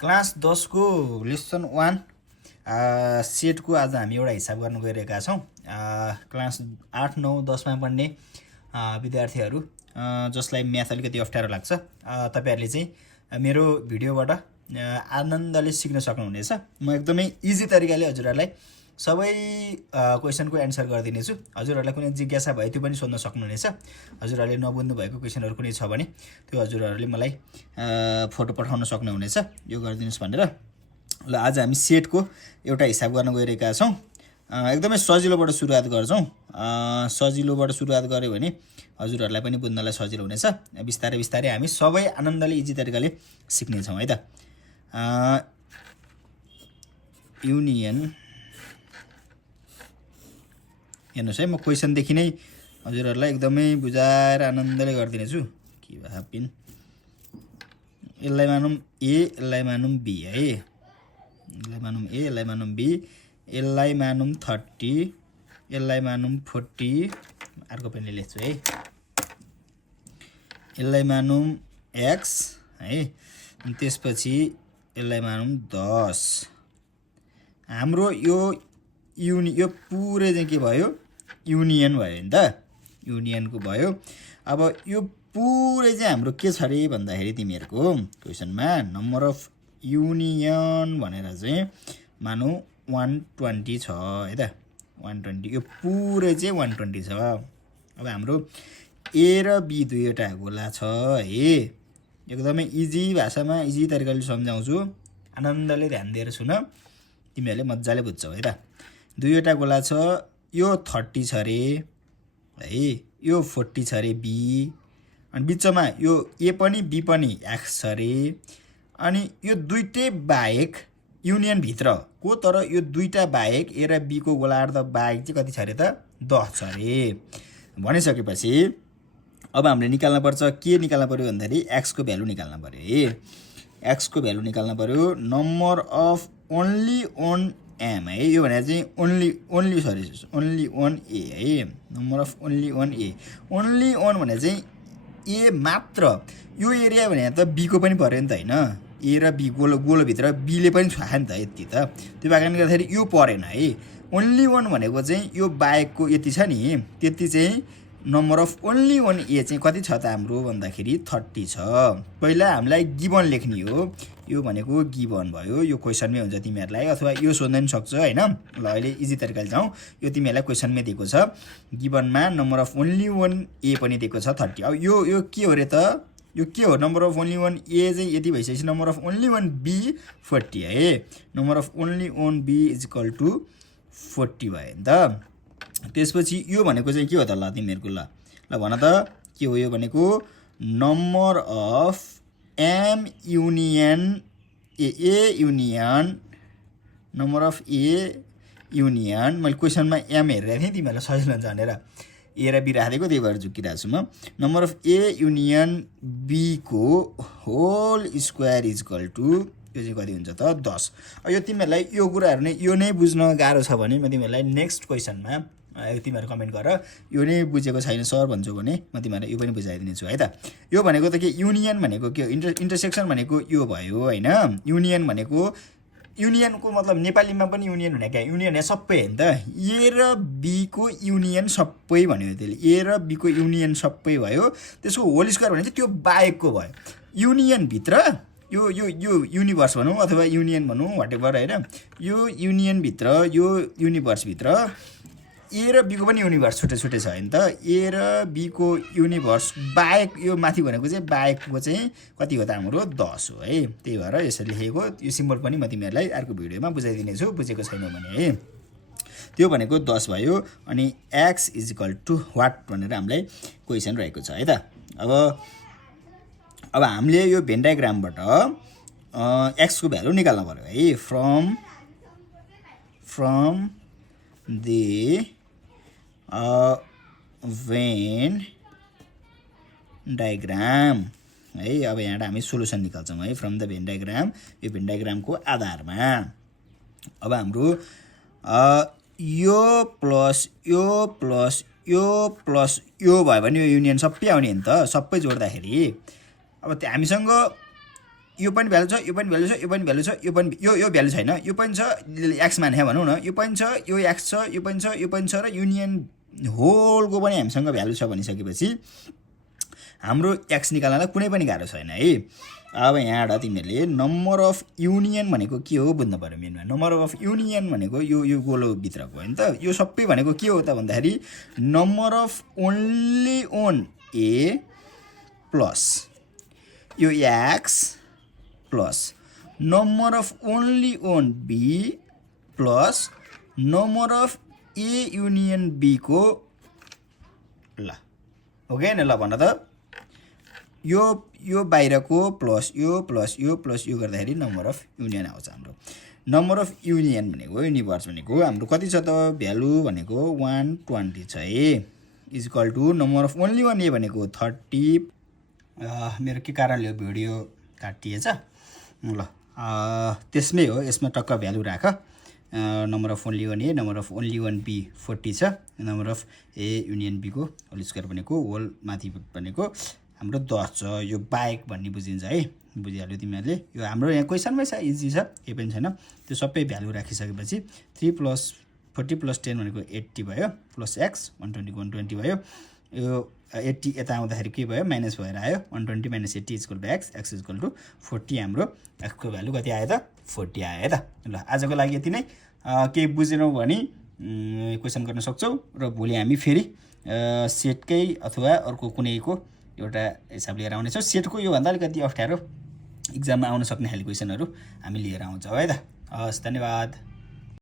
Class 10 को lesson 1 सेटको आज हामी एउटा हिसाब गर्न गइरहेका छौँ। क्लास 8, 9, 10 मा पढ्ने विद्यार्थीहरू जसलाई म्याथ अलिकति अप्ठ्यारो लाग्छ, तपाईहरुले चाहिँ मेरो भिडियोबाट आनन्दले सिक्न सक्नुहुनेछ। म एकदमै इजी तरिकाले हजुरहरूलाई सबै क्वेशनको एन्सर गरिदिनेछु। हजुरहरूलाई कुनै जिज्ञासा भए त्यो पनि सोध्न सक्नुहुनेछ। हजुरहरूले नबुझ्नु भएको क्वेशनहरू कुनै छ भने त्यो हजुरहरूले मलाई फोटो पठाउन सक्नुहुनेछ, यो गरिदिनुस् भनेर। ल आज हामी सेटको एउटा हिसाब गर्न गइरहेका छौँ। एकदमै सजिलोबाट सुरुवात गर्छौँ। सजिलोबाट सुरुवात गऱ्यो भने हजुरहरूलाई पनि बुझ्नलाई सजिलो हुनेछ। बिस्तारै बिस्तारै हामी सबै आनन्दले इजी तरिकाले सिक्नेछौँ है त। युनियन हेर्नुहोस् है, म क्वेशनदेखि नै हजुरहरूलाई एकदमै बुझाएर आनन्दले गरिदिनेछु। के भए पिन यसलाई मानौँ ए, यसलाई मानौँ बी है, यसलाई मानौँ ए, यसलाई मानौँ बी, यसलाई मानौँ 30, यसलाई मानौँ 40, अर्को पेनले लेख्छु है, यसलाई मानौँ एक्स है, अनि त्यसपछि यसलाई मानौँ 10। हाम्रो यो पुरै चाहिँ के भयो, युनियन भयो नि त, युनियनको भयो। अब यो पुरै चाहिँ हाम्रो के छ रे भन्दाखेरि तिमीहरूको क्वेशनमा नम्बर अफ युनियन भनेर चाहिँ मानौँ 120 छ है त, 120। यो पुरै चाहिँ 120 छ। अब हाम्रो ए र बी दुईवटा गोला छ है। एकदमै इजी भाषामा इजी तरिकाले सम्झाउँछु, आनन्दले ध्यान दिएर सुन, तिमीहरूले मजाले बुझ्छौ है त। दुईवटा गोला छ, यो 30 छ रे है, यो 40 छ रे बी, अनि बिचमा यो ए पनि बी पनि एक्स छ रे। अनि यो दुईटै बाहेक युनियनभित्र को, तर यो दुईटा बाहेक ए र बी को गोलार्ध बाहेक चाहिँ कति छ रे त, 10 छ रे। भनिसकेपछि अब हामीले निकाल्न पर्छ, के निकाल्न पर्यो भन्दाखेरि एक्स को भ्यालु निकाल्न पर्यो है। एक्स को भ्यालु निकाल्न पर्यो number of only one M है, यो भनेर चाहिँ ओन्ली ओन ए है, number of only own A. Only one भनेर चाहिँ ए मात्र, यो एरिया भने त बी को पनि पर्यो नि त होइन, ए र बी गोलोभित्र बीले पनि छुवा नि त यति त, त्यो कारणले गर्दाखेरि यो परेन है। ओन्ली वान भनेको चाहिँ यो बाहेकको यति छ नि, त्यति चाहिँ number of only one A चाहिँ कति छ त हाम्रो भन्दाखेरि 30 छ। पहिला हामीलाई गिभन लेख्ने हो, यो भनेको गिभन भयो, यो क्वेसनमै हुन्छ तिमीहरूलाई, अथवा यो सोध्न पनि सक्छ होइन। ल अहिले इजी तरिकाले जाउँ, यो तिमीहरूलाई क्वेसनमै दिएको छ, गिभनमा नम्बर अफ ओन्ली वान ए पनि दिएको छ 30। अब यो के हो रे त, यो के हो, number of only one A चाहिँ यति भइसकेपछि number of only one B 40 है। Number of only one B is equal to 40 भयो नि त। त्यसपछि यो भनेको चाहिँ के हो त, ल तिमीहरूको ल भन त के हो यो भनेको, number of M union A union, number of A union, मैले क्वेसनमा एम हेरिरहेको थिएँ तिमीहरूलाई सजिलो हुन्छ भनेर ए र बी राखेको, त्यही भएर झुकिरहेको छु म। Number of A union B को whole square is equal to, यो चाहिँ कति हुन्छ त 10। यो तिमीहरूलाई यो कुराहरू नै, यो नै बुझ्न गाह्रो छ भने म तिमीहरूलाई नेक्स्ट क्वेसनमा तिमीहरू कमेन्ट गर, यो नै बुझेको छैन सर भन्छौ भने म तिमीहरूलाई यो पनि बुझाइदिनेछु है त। यो भनेको त के, युनियन भनेको के हो, इन्टरसेक्सन भनेको यो भयो होइन। युनियन भनेको, युनियनको मतलब नेपालीमा पनि युनियन भने क्या, युनियन है सबै होइन त, ए र बी को युनियन सबै भन्यो त्यसले, ए र बी को युनियन सबै भयो। त्यसको होल स्क्वायर भने चाहिँ त्यो बाहेकको भयो। युनियनभित्र यो यो यो युनिभर्स भनौँ अथवा युनियन भनौँ वाटेभर होइन, यो युनियनभित्र, यो युनिभर्सभित्र ए र बी को पनि युनिभर्स छुट्टै छुट्टै छ होइन त। ए र बी को युनिभर्स बाहेक, यो माथि भनेको चाहिँ बाहेकको चाहिँ कति हो त हाम्रो 10 हो है। त्यही भएर यसरी लेखेको, यो सिम्बल पनि म तिमीहरूलाई अर्को भिडियोमा बुझाइदिनेछु, बुझेको छैन भने है। त्यो भनेको 10 भयो। अनि X is equal to what भनेर हामीलाई क्वेसन रहेको छ है त। अब हामीले यो भेन डायग्रामबाट एक्स को भ्यालु निकाल्न पर्यो है, फ्रम द भेन डायग्राम है। अब यहाँ हामी सोलुसन निकाल्छौँ है, फ्रम द भेन डायग्राम, यो भेन डायग्रामको आधारमा। अब हाम्रो यो प्लस यो प्लस यो प्लस यो भयो भने यो युनियन सबै आउने नि त, सबै जोड्दाखेरि। अब हामीसँग यो पनि भ्यालु छ, यो पनि भ्यालु छ, यो पनि भ्यालु छ, यो पनि यो भ्यालु छैन, यो पनि छ, एक्स माने भनौँ न, यो पनि छ, यो एक्स छ, यो पनि छ, यो पनि छ, र युनियन होलको पनि हामीसँग भ्यालु छ भनिसकेपछि हाम्रो एक्स निकाल्नलाई कुनै पनि गाह्रो छैन है। अब यहाँबाट तिमीहरूले नम्बर अफ युनियन भनेको के हो बुझ्नु पऱ्यो मेनमा। नम्बर अफ युनियन भनेको यो गोलोभित्रको होइन त, यो सबै भनेको के हो त भन्दाखेरि number of only own A plus यो X plus number of only on B plus number of A union B को ल हो कि होइन। ल भन त, यो बाहिरको प्लस यो गर्दाखेरि नम्बर अफ युनियन आउँछ हाम्रो। नम्बर अफ युनियन भनेको युनिभर्स भनेको हाम्रो कति छ त भ्यालु भनेको 120 छ है, equal to number of only one A भनेको 30। मेरो के कारणले भिडियो काटिएछ ल त्यसमै हो, यसमा टक्क भ्यालु राख। Number of only one A, number of only one B 40 छ, number of A union B को होल स्क्वायर भनेको होल माथि भनेको हाम्रो 10 छ। यो बाहेक भन्ने बुझिन्छ है, बुझिहाल्यो तिमीहरूले। यो हाम्रो यहाँ क्वेसनमै छ, इजी छ, केही पनि छैन। त्यो सबै भ्यालु राखिसकेपछि 3 + 40 + 10 भनेको 80 भयो, प्लस एक्स 120 को 120 भयो। यो 80 यता आउँदाखेरि के भयो माइनस भएर आयो, 120 - 80 = एक्स, एक्स = 40। हाम्रो एक्सको भ्यालु कति आयो त 40 आयो त। ल आजको लागि यति नै। केही बुझेनौ भने क्वेसन गर्न सक्छौ र भोलि हामी फेरि सेटकै अथवा अर्को कुनैको एउटा हिसाब लिएर आउनेछौँ। सेटको योभन्दा अलिकति अप्ठ्यारो इक्जाममा आउन सक्ने खाले क्वेसनहरू हामी लिएर आउँछौँ है त। हस्, धन्यवाद।